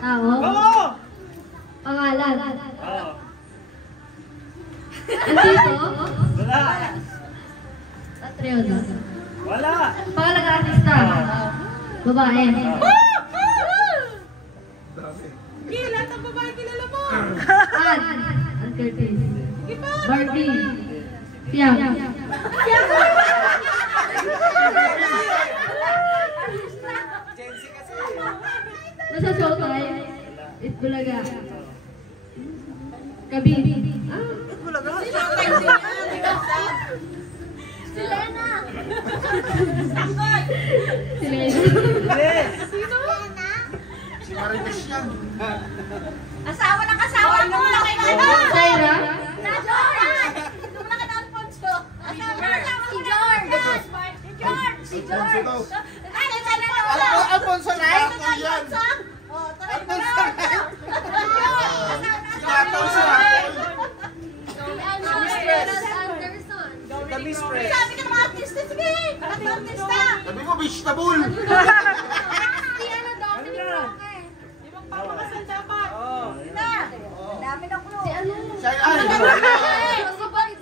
Tao? Oo! Pangalan? Oo. Andito? Wala. Patrioto? Wala. Pangalan ng artista? Babae? Lahat ng babae kilala mo. Ann Curtis? Barbie? Piang? Nasa showtime? Itbulaga? Kabib? Selena. Selena? Sino? Si Marites yan. Asawa ng asawa mo. Shaira? Doon lang ka na Alfonso. Si George. Si George. Ano sa lalo? Alfonso na ako yan. Alfonso na. Sinataw siya. The Mistress. Sabi ka ng mga artista. Sige. Mga artista. Sabi ko, vegetable. Si ano daw? Si Roque. Ibang papakasal dapat. Oo. Dami na clue. Si ano? Siya ay.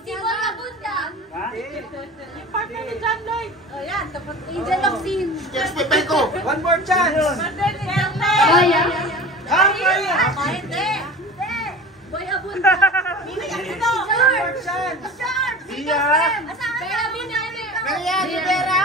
Si Bon Abunda. Ha? Yung partner ni John Lloyd. O yan. Tapos Angel Oxin. Yes, Pepeco. One more chance. Partner ni John Lloyd. Kaya? Ha? Kaya. Hindi. Boy Abunda. One more chance. Iya. Asawa niya. Bella Binani. Maria Rivera.